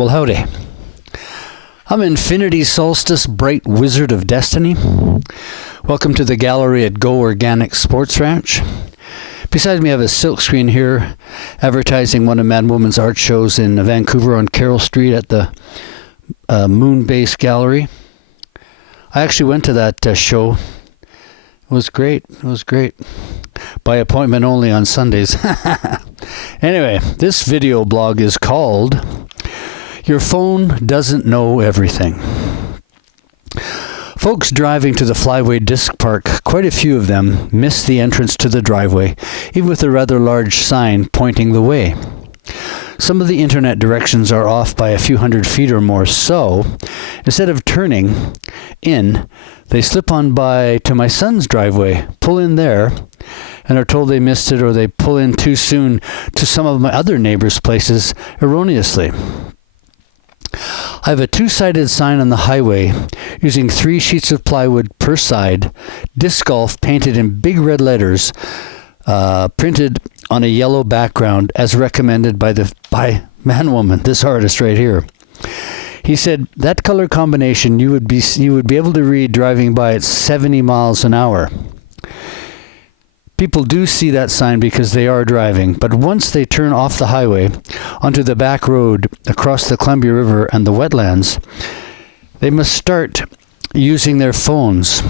Well, howdy. I'm Infinity Solstice, Bright Wizard of Destiny. Welcome to the gallery at Go Organic Sports Ranch. Beside me, I have a silkscreen here advertising one of Mad Woman's art shows in Vancouver on Carroll Street at the Moonbase Gallery. I actually went to that show. It was great. By appointment only on Sundays. Anyway, this video blog is called Your Phone Doesn't Know Everything. Folks driving to the Flyway Disc Park, quite a few of them, miss the entrance to the driveway, even with a rather large sign pointing the way. Some of the internet directions are off by a few hundred feet or more, so instead of turning in, they slip on by to my son's driveway, pull in there, and are told they missed it, or they pull in too soon to some of my other neighbors' places erroneously. I have a two-sided sign on the highway using 3 sheets of plywood per side, disc golf painted in big red letters, printed on a yellow background as recommended by Man Woman, this artist right here. He said that color combination you would be able to read driving by at 70 miles an hour. People do see that sign because they are driving, but once they turn off the highway onto the back road across the Columbia River and the wetlands, they must start using their phones.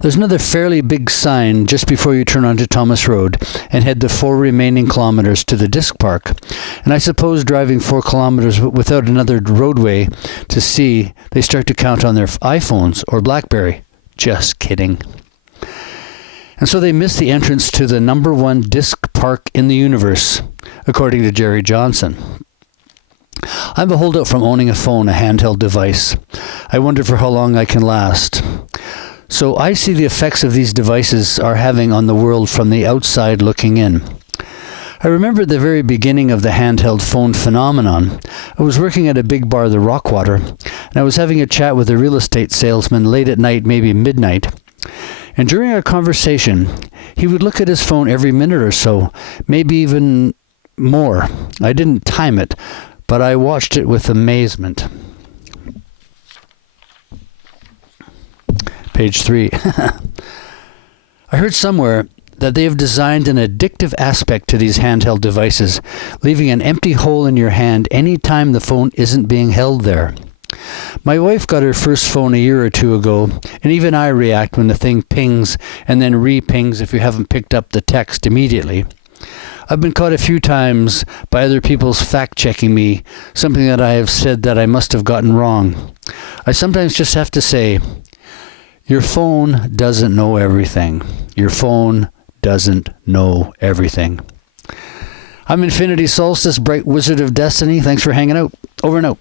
There's another fairly big sign just before you turn onto Thomas Road and head the 4 remaining kilometers to the disc park. And I suppose driving 4 kilometers without another roadway to see, they start to count on their iPhones or BlackBerry. Just kidding. And so they miss the entrance to the #1 disc park in the universe, according to Jerry Johnson. I'm a holdout from owning a phone, a handheld device. I wonder for how long I can last. So I see the effects of these devices are having on the world from the outside looking in. I remember at the very beginning of the handheld phone phenomenon. I was working at a big bar, the Rockwater, and I was having a chat with a real estate salesman late at night, maybe midnight. And during our conversation, he would look at his phone every minute or so, maybe even more. I didn't time it, but I watched it with amazement. Page 3. I heard somewhere that they have designed an addictive aspect to these handheld devices, leaving an empty hole in your hand any time the phone isn't being held there. My wife got her first phone a year or 2 ago, and even I react when the thing pings and then re-pings if you haven't picked up the text immediately. I've been caught a few times by other people's fact-checking me, something that I have said that I must have gotten wrong. I sometimes just have to say, your phone doesn't know everything. Your phone doesn't know everything. I'm Infinity Solstice, Bright Wizard of Destiny. Thanks for hanging out. Over and out.